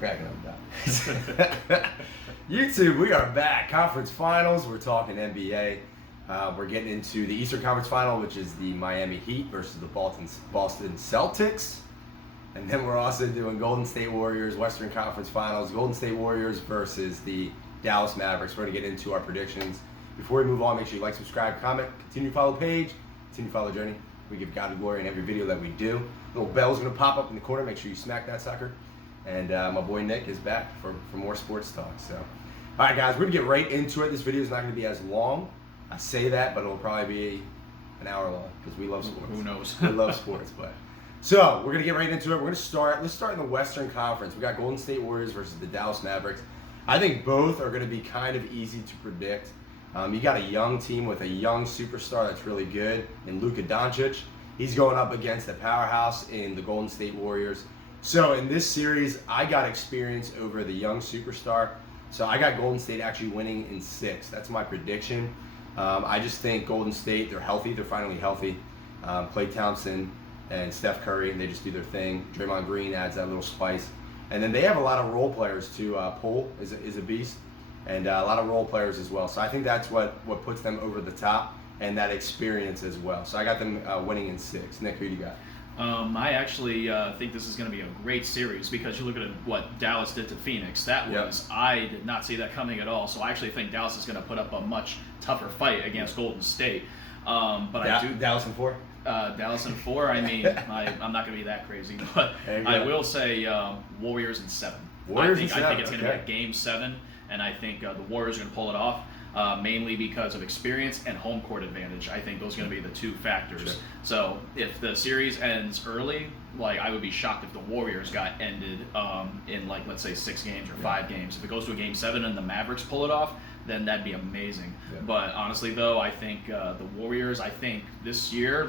cracking up about. YouTube, we are back. Conference finals. We're talking NBA. We're getting into the Eastern Conference Final, which is the Miami Heat versus the Boston Celtics. And then we're also doing Golden State Warriors, Western Conference Finals, Golden State Warriors versus the Dallas Mavericks. We're going to get into our predictions. Before we move on, make sure you like, subscribe, comment, continue to follow the page, continue to follow the journey. We give God the glory in every video that we do. Little bell's going to pop up in the corner. Make sure you smack that sucker. And my boy Nick is back for more sports talk. So, all right, guys, we're going to get right into it. This video is not going to be as long. I say that, but it'll probably be an hour long because we love sports. Who knows? We love sports, but. So, we're going to get right into it. We're going to start. Let's start in the Western Conference. We got Golden State Warriors versus the Dallas Mavericks. I think both are going to be kind of easy to predict. You got a young team with a young superstar that's really good in Luka Doncic. He's going up against the powerhouse in the Golden State Warriors. So in this series, I got experience over the young superstar. So I got Golden State actually winning in 6. That's my prediction. I just think Golden State, they're healthy. They're finally healthy. Klay Thompson and Steph Curry, and they just do their thing. Draymond Green adds that little spice. And then they have a lot of role players too. Poole is a beast. And a lot of role players as well. So I think that's what puts them over the top, and that experience as well. So I got them winning in 6. Nick, who do you got? I actually think this is going to be a great series because you look at what Dallas did to Phoenix. I did not see that coming at all. So I actually think Dallas is going to put up a much tougher fight against Golden State. Dallas in 4? Dallas in 4. I mean, I'm not going to be that crazy, but I will say Warriors in 7. I think it's going to be a Game 7. And I think the Warriors are going to pull it off, mainly because of experience and home court advantage. I think those are going to be the 2 factors. Sure. So if the series ends early, I would be shocked if the Warriors got ended in let's say 6 games or 5 games. If it goes to a Game 7 and the Mavericks pull it off, then that'd be amazing. Yeah. But honestly, though, I think the Warriors, this year,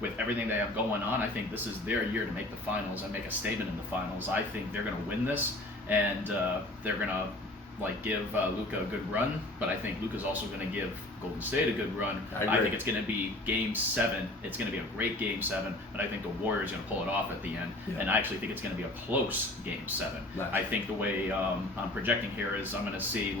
with everything they have going on, I think this is their year to make the finals and make a statement in the finals. I think they're going to win this, and they're going to give Luka a good run, but I think Luka's also going to give Golden State a good run. I think it's going to be Game 7. It's going to be a great Game 7, but I think the Warriors are going to pull it off at the end. Yeah. And I actually think it's going to be a close Game 7. Nice. I think the way I'm projecting here is I'm going to see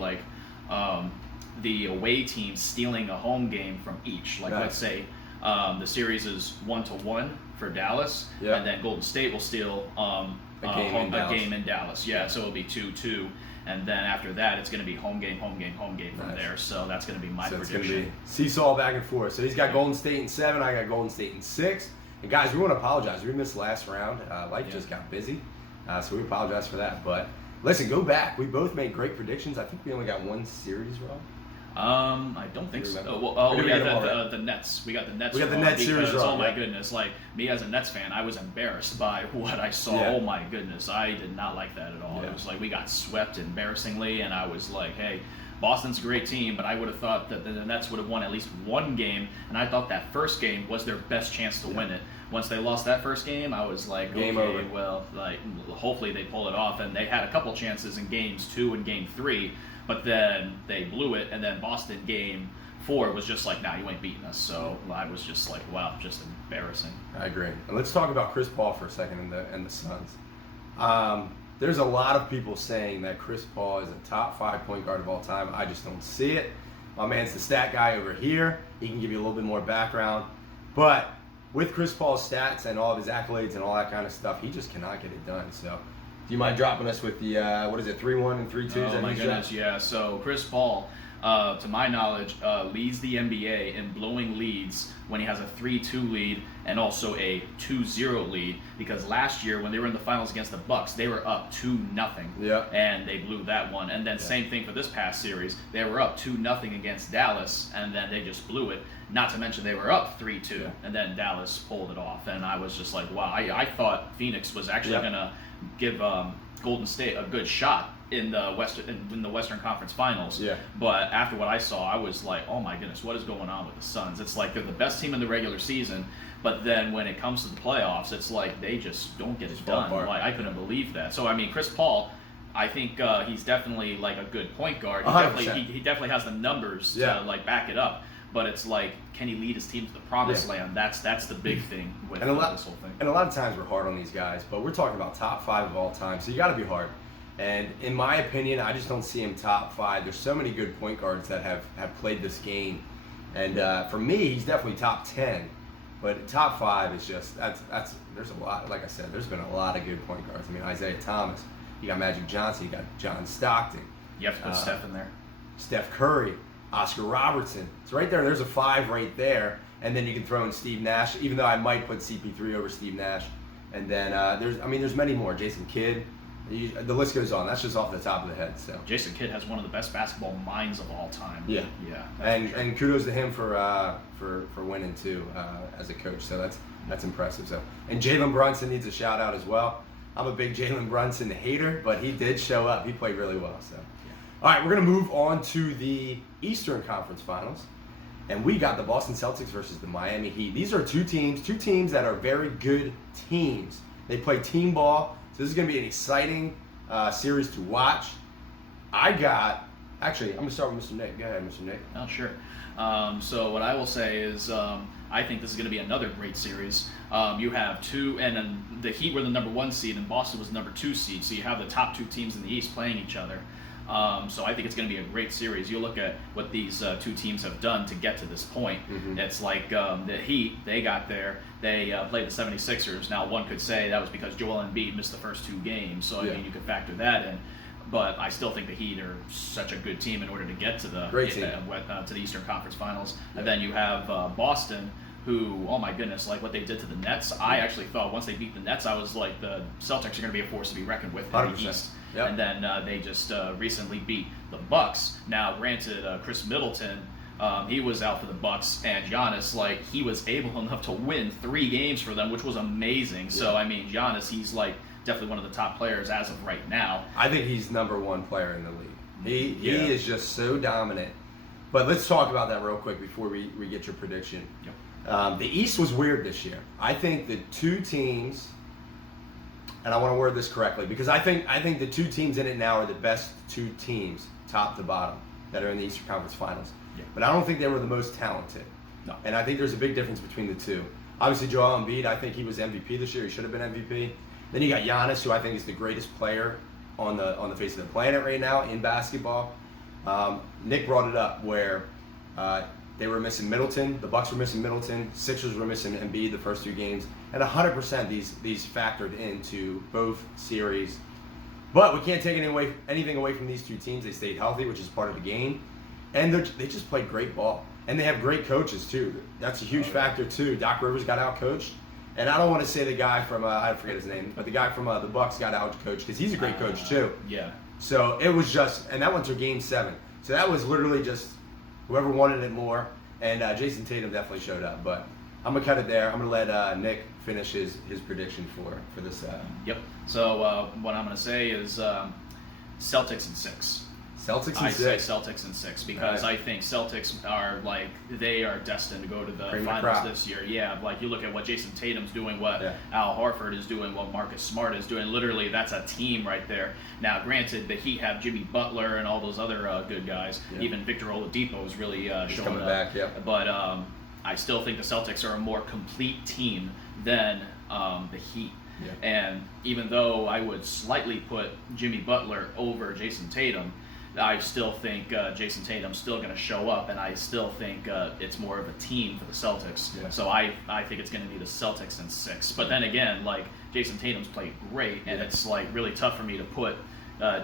the away team stealing a home game from each. Nice. Let's say the series is 1-1 for Dallas, and then Golden State will steal a game in Dallas. Yeah, so it'll be 2-2. And then after that, it's going to be home game from there. So that's going to be my prediction. It's going to be seesaw back and forth. So he's got Golden State in 7. I got Golden State in 6. And guys, we want to apologize. We missed last round. Life just got busy. So we apologize for that. But listen, go back. We both made great predictions. I think we only got 1 series wrong. I don't think so. The Nets. We got the Nets. We got the Nets series wrong. Oh my goodness! Me as a Nets fan, I was embarrassed by what I saw. Yeah. Oh my goodness, I did not like that at all. Yeah. It was we got swept embarrassingly, and I was like, hey, Boston's a great team, but I would have thought that the Nets would have won at least 1 game, and I thought that first game was their best chance to win it. Once they lost that first game, I was like, game okay, over. Well, hopefully they pull it off, and they had a couple chances in Games 2 and Game 3. But then they blew it, and then Boston Game 4 was just nah, you ain't beating us. So I was just wow, just embarrassing. I agree. And let's talk about Chris Paul for a second and the Suns. There's a lot of people saying that Chris Paul is a top 5 point guard of all time. I just don't see it. My man's the stat guy over here. He can give you a little bit more background. But with Chris Paul's stats and all of his accolades and all that kind of stuff, he just cannot get it done. So do you mind dropping us with the, 3-1 and 3-2s? Oh my goodness, yeah. So Chris Paul, to my knowledge, leads the NBA in blowing leads when he has a 3-2 lead and also a 2-0 lead. Because last year when they were in the finals against the Bucks, they were up 2-0. Yeah. And they blew that one. And then same thing for this past series. They were up 2-0 against Dallas, and then they just blew it. Not to mention they were up 3-2, and then Dallas pulled it off. And I was just like, wow, I thought Phoenix was actually going to give Golden State a good shot in the Western Conference Finals. Yeah. But after what I saw, I was like, oh my goodness, what is going on with the Suns? It's they're the best team in the regular season, but then when it comes to the playoffs, it's they just don't get it done. I couldn't believe that. So Chris Paul, I think he's definitely a good point guard. He definitely has the numbers to back it up. But it's can he lead his team to the promised land? That's the big thing with this whole thing. And a lot of times we're hard on these guys, but we're talking about top 5 of all time, so you got to be hard. And in my opinion, I just don't see him top 5. There's so many good point guards that have played this game. And for me, he's definitely top 10. But top 5 is just, there's a lot, like I said, there's been a lot of good point guards. I mean, Isaiah Thomas, you got Magic Johnson, you got John Stockton. You have to put Steph in there. Steph Curry, Oscar Robertson. It's right there. There's a 5 right there. And then you can throw in Steve Nash, even though I might put CP3 over Steve Nash. And then there's many more. Jason Kidd. The list goes on. That's just off the top of the head. So Jason Kidd has one of the best basketball minds of all time. Yeah. And kudos to him for winning too as a coach. So that's impressive. So and Jalen Brunson needs a shout out as well. I'm a big Jalen Brunson hater, but he did show up. He played really well. So all right, we're gonna move on to the Eastern Conference Finals. And we got the Boston Celtics versus the Miami Heat. These are two teams that are very good teams. They play team ball, so this is going to be an exciting series to watch. I'm going to start with Mr. Nick. Go ahead, Mr. Nick. Oh, sure. So what I will say is I think this is going to be another great series. You have two, and then the Heat were the number 1 seed, and Boston was the number 2 seed, so you have the top 2 teams in the East playing each other. So I think it's going to be a great series. You look at what these 2 teams have done to get to this point. Mm-hmm. It's like the Heat, they got there. They played the 76ers. Now, one could say that was because Joel Embiid missed the first 2 games. So, I mean, you could factor that in. But I still think the Heat are such a good team in order to get to the Eastern Conference Finals. Yeah. And then you have Boston, who, oh my goodness, like what they did to the Nets. I actually thought once they beat the Nets, I was like, the Celtics are going to be a force to be reckoned with in 100%. the East. Yep. And then they just recently beat the Bucks. Now, granted, Chris Middleton, he was out for the Bucks, and Giannis, like, he was able enough to win 3 games for them, which was amazing. Yeah. So, I mean, Giannis, he's like definitely one of the top players as of right now. I think he's number 1 player in the league. He is just so dominant. But let's talk about that real quick before we get your prediction. Yep. The East was weird this year. I think the 2 teams. And I want to word this correctly because I think the 2 teams in it now are the best 2 teams, top to bottom, that are in the Eastern Conference Finals. Yeah. But I don't think they were the most talented. No. And I think there's a big difference between the 2. Obviously, Joel Embiid, I think he was MVP this year. He should have been MVP. Then you got Giannis, who I think is the greatest player on the face of the planet right now in basketball. Nick brought it up where they were missing Middleton. The Bucks were missing Middleton. Sixers were missing Embiid the first 2 games. And 100% these factored into both series. But we can't take anything away from these 2 teams. They stayed healthy, which is part of the game. And they just played great ball. And they have great coaches, too. That's a huge factor, too. Doc Rivers got out-coached. And I don't want to say the guy from, I forget his name, but the guy from the Bucks got out-coached because he's a great coach, too. Yeah. So it was just, and that went to Game 7. So that was literally just whoever wanted it more. And Jason Tatum definitely showed up. But I'm going to cut it there. I'm going to let Nick finish his prediction for this. Yep. So what I'm going to say is Celtics in 6. Celtics in 6? I say Celtics in 6 because I think Celtics are they are destined to go to the finals this year. Yeah, like you look at what Jason Tatum's doing, what Al Horford is doing, what Marcus Smart is doing. Literally, that's a team right there. Now, granted, the Heat have Jimmy Butler and all those other good guys. Yeah. Even Victor Oladipo is really showing coming up. Back, yeah. But I still think the Celtics are a more complete team than the Heat. Yeah. And even though I would slightly put Jimmy Butler over Jason Tatum, I still think Jason Tatum's still going to show up, and I still think it's more of a team for the Celtics. Yeah. So I think it's going to be the Celtics in 6. But then again, like Jason Tatum's played great, and it's like really tough for me to put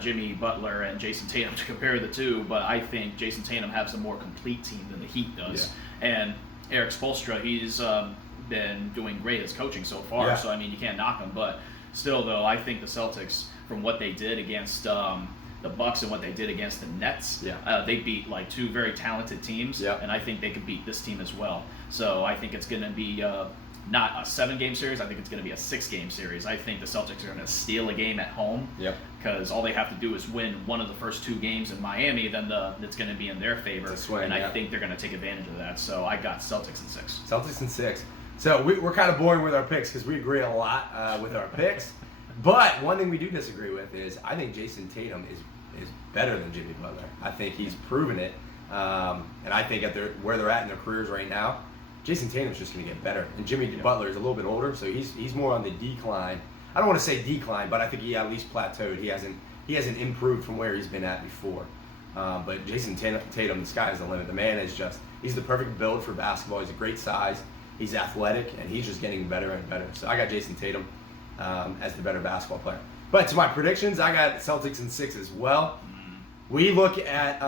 Jimmy Butler and Jason Tatum to compare the 2. But I think Jason Tatum has a more complete team than the Heat does. Yeah. And Eric Spoelstra, he's been doing great as coaching so far. Yeah. So I mean, you can't knock him. But still, though, I think the Celtics, from what they did against the Bucks and what they did against the Nets, they beat like 2 very talented teams, and I think they could beat this team as well. So I think it's going to be not a 7-game series. I think it's going to be a 6-game series. I think the Celtics are going to steal a game at home because all they have to do is win one of the first 2 games in Miami, then it's going to be in their favor. I think they're going to take advantage of that. So I got Celtics in 6. Celtics in 6. So we're kind of boring with our picks because we agree a lot with our picks. But one thing we do disagree with is I think Jason Tatum is better than Jimmy Butler. I think he's proven it. And I think where they're at in their careers right now, Jason Tatum's just going to get better. And Jimmy Butler is a little bit older, so he's more on the decline. I don't want to say decline, but I think he at least plateaued. He hasn't he hasn't improved from where he's been at before. But Jason Tatum, the sky is the limit. The man is he's the perfect build for basketball. He's a great size. He's athletic, and he's just getting better and better. So I got Jason Tatum as the better basketball player. But to my predictions, I got Celtics in 6 as well. We look at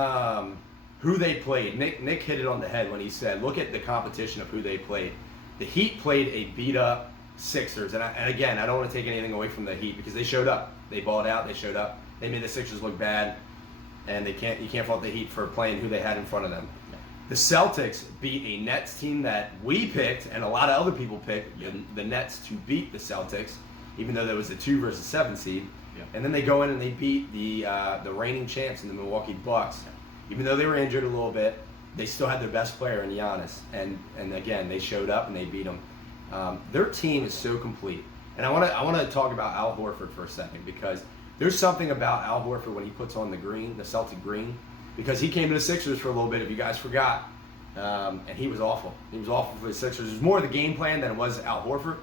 who they played. Nick hit it on the head when he said, look at the competition of who they played. The Heat played a beat-up Sixers. And again, I don't want to take anything away from the Heat because they showed up. They balled out. They showed up. They made the Sixers look bad. And you can't fault the Heat for playing who they had in front of them. The Celtics beat a Nets team that we picked, and a lot of other people picked the Nets to beat the Celtics, even though there was a 2 versus 7 seed. Yep. And then they go in and they beat the reigning champs in the Milwaukee Bucks. Even though they were injured a little bit, they still had their best player in Giannis. And again, they showed up and they beat them. Their team is so complete. And I want to talk about Al Horford for a second because there's something about Al Horford when he puts on the Celtic green, because he came to the Sixers for a little bit, if you guys forgot, and he was awful. He was awful for the Sixers. It was more the game plan than it was Al Horford.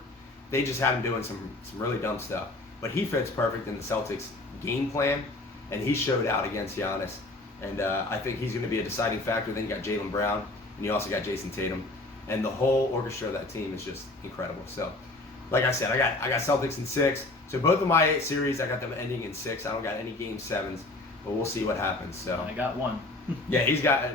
They just had him doing some really dumb stuff. But he fits perfect in the Celtics game plan, and he showed out against Giannis. And I think he's going to be a deciding factor. Then you got Jaylen Brown, and you also got Jason Tatum. And the whole orchestra of that team is just incredible. So, like I said, I got Celtics in 6. So both of my series, I got them ending in 6. I don't got any game 7s, but we'll see what happens. So I got 1. Yeah,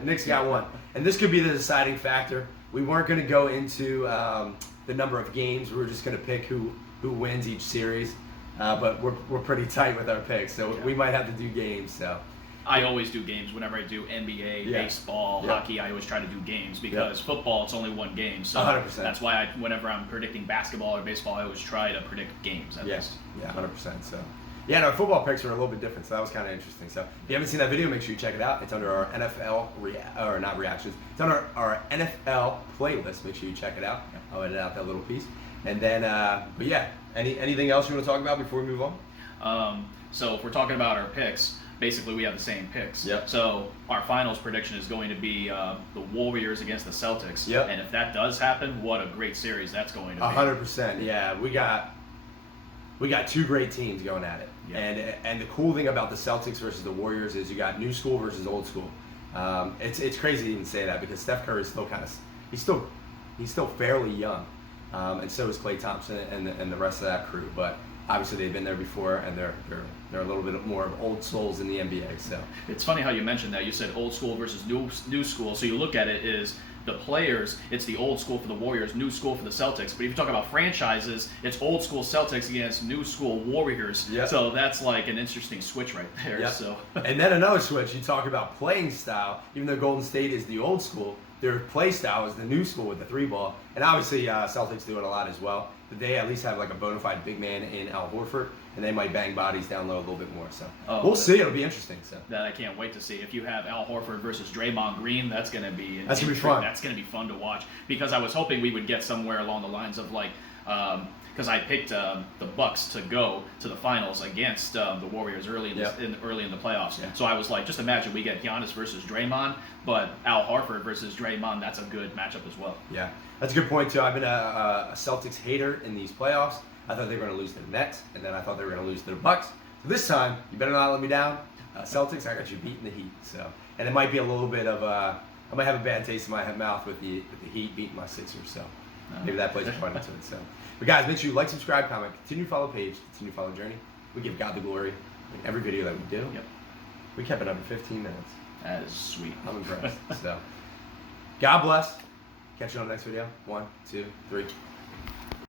Nick's got 1, and this could be the deciding factor. We weren't going to go into the number of games. We were just going to pick who wins each series, but we're pretty tight with our picks, so we might have to do games. So I always do games whenever I do NBA, baseball, hockey. I always try to do games because football, it's only 1 game. So 100%. That's why whenever I'm predicting basketball or baseball, I always try to predict games at least. Yeah, 100%. So yeah, and our football picks are a little bit different, so that was kind of interesting. So if you haven't seen that video, make sure you check it out. It's under our NFL not reactions. It's under our NFL playlist. Make sure you check it out. I'll edit out that little piece. And then, but yeah, anything else you want to talk about before we move on? So if we're talking about our picks, basically we have the same picks. Yep. So our finals prediction is going to be the Warriors against the Celtics. Yep. And if that does happen, what a great series that's going to be. 100%. Yeah, we got 2 great teams going at it. Yep. And the cool thing about the Celtics versus the Warriors is you got new school versus old school. It's crazy to even say that because Steph Curry is still he's still fairly young, and so is Klay Thompson and the rest of that crew. But obviously they've been there before, and they're a little bit more of old souls in the NBA. So it's funny how you mentioned that. You said old school versus new school. So you look at it is the players, it's the old school for the Warriors, new school for the Celtics. But if you talk about franchises, it's old school Celtics against new school Warriors. Yep. So that's like an interesting switch right there. Yep. So and then another switch, you talk about playing style. Even though Golden State is the old school, their play style is the new school with the 3-ball. And obviously Celtics do it a lot as well. But they at least have like a bona fide big man in Al Horford, and they might bang bodies down low a little bit more. So we'll see. It'll be interesting. So that I can't wait to see. If you have Al Horford versus Draymond Green, that's going to be fun. That's going to be fun to watch because I was hoping we would get somewhere along the lines of like. Because I picked the Bucks to go to the finals against the Warriors early in the playoffs. Yeah. So I was like, just imagine we get Giannis versus Draymond, but Al Horford versus Draymond, that's a good matchup as well. Yeah, that's a good point too. I've been a Celtics hater in these playoffs. I thought they were going to lose to the Nets, and then I thought they were going to lose to the Bucks. So this time, you better not let me down. Celtics, I got you beating the Heat. So, and it might be a little bit of I might have a bad taste in my mouth with the Heat beating my Sixers. So maybe that plays a part into it. So. But guys, make sure you like, subscribe, comment, continue to follow the page, continue to follow the journey. We give God the glory in every video that we do. Yep. We kept it under 15 minutes. That is sweet. I'm impressed. So, God bless. Catch you on the next video. 1, 2, 3.